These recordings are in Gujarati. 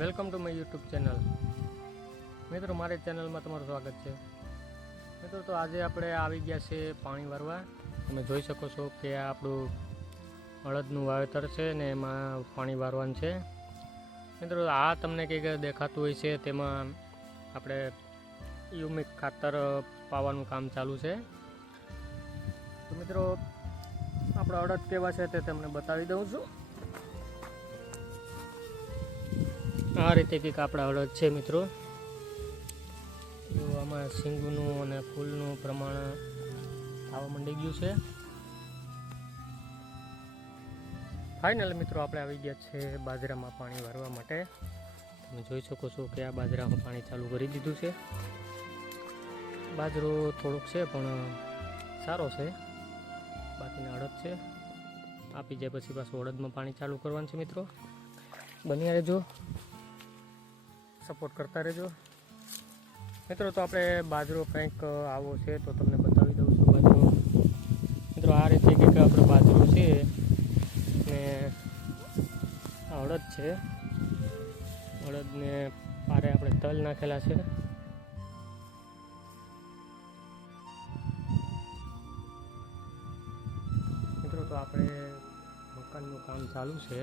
Welcome to my YouTube channel. મિત્રો, મારી ચેનલમાં તમારું સ્વાગત છે. મિત્રો, તો આજે આપણે આવી ગયા છે પાણી વારવા. તમે જોઈ શકો છો કે આ આપણું અડદનું વાવેતર છે ને એમાં પાણી વારવાનું છે. મિત્રો, આ તમને કંઈક દેખાતું હોય છે તેમાં આપણે યુમિક ખાતર પાવાનું કામ ચાલુ છે. તો મિત્રો, આપણા અડદ કેવા છે તે તમને બતાવી દઉં છું. આ રીતે કંઈક આપણા અડદ છે મિત્રો. જો આમાં સિંગનું અને ફૂલનું પ્રમાણ થવા માંડી ગયું છે. ફાઇનલ મિત્રો, આપણે આવી ગયા છે બાજરામાં પાણી વારવા માટે. તમે જોઈ શકો છો કે આ બાજરામાં પાણી ચાલુ કરી દીધું છે. બાજરો થોડોક છે પણ સારો છે, બાકીના અડદ છે. આપી જાય પછી પાછું અડદમાં પાણી ચાલુ કરવાનું છે. મિત્રો, બન્યા રહેજો, સપોર્ટ કરતા રહેજો. મિત્રો, તો આપણે બાજરો કંઈક આવો છે તો તમને બતાવી દઉં છું. બાજરો મિત્રો આ રીતે કંઈક આપણે બાજરો છે ને અડદ છે. અડદને પારે આપણે તલ નાખેલા છે. મિત્રો, તો આપણે મકાનનું કામ ચાલુ છે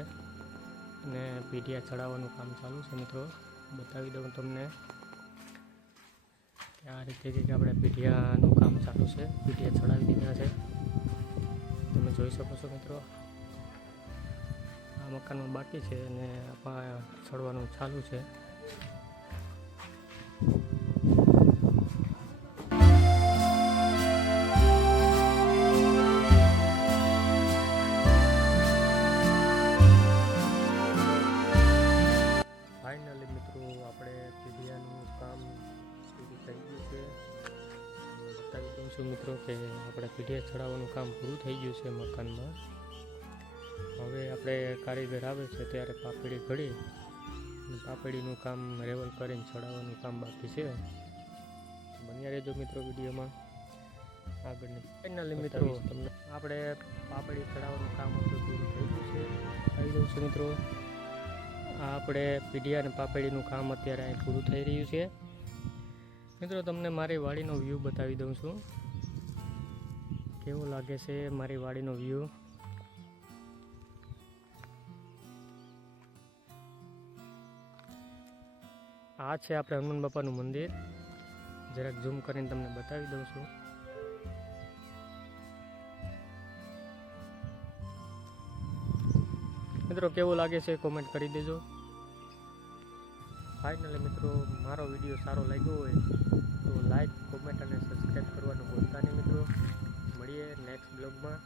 અને પીઢિયા ચડાવવાનું કામ ચાલુ છે. મિત્રો, બતાવી દઉં તમને. આ રીતે કંઈક આપણે પીઢિયાનું કામ ચાલુ છે. પીઢિયા ચડાવી દીધા છે, તમે જોઈ શકો છો. મિત્રો, આ મકાનમાં બાકી છે અને આપણે ચડવાનું ચાલુ છે. ફાઇનલી મિત્રો, આપણે પીઢિયાનું કામ પૂરું થઈ ગયું છે. બતાવી દઉં છું મિત્રો કે આપણે પીઢિયા ચડાવવાનું કામ પૂરું થઈ ગયું છે મકાનમાં. હવે આપણે કારીગર આવે છે ત્યારે પાપડી ઘડી પાપડીનું કામ રેવલ કરીને ચડાવવાનું કામ બાકી છે. બન્યા રહેજો મિત્રો વિડીયોમાં આગળની. ફાઇનલી મિત્રો, તમને આપણે પાપડી ચડાવવાનું કામ પૂરું થઈ ગયું છે. કહી દઉં છું મિત્રો, આ આપણે પીઢિયા અને પાપડીનું કામ અત્યારે અહીં પૂરું થઈ રહ્યું છે. મિત્રો, તમને મારી વાડીનો વ્યૂ બતાવી દઉં છું. કેવો લાગે છે મારી વાડીનો વ્યૂ. આ છે આપણે હનુમાન બાપાનું મંદિર. જરાક ઝૂમ કરીને તમને બતાવી દઉં છું. મિત્રો, કેવું લાગે છે કોમેન્ટ કરી દેજો. ફાઇનલી મિત્રો, મારો વિડીયો સારો લાગ્યો હોય તો લાઈક, કોમેન્ટ અને સબસ્ક્રાઈબ કરવાનું ભૂલતા નહીં. મિત્રો, મળીએ નેક્સ્ટ બ્લોગમાં.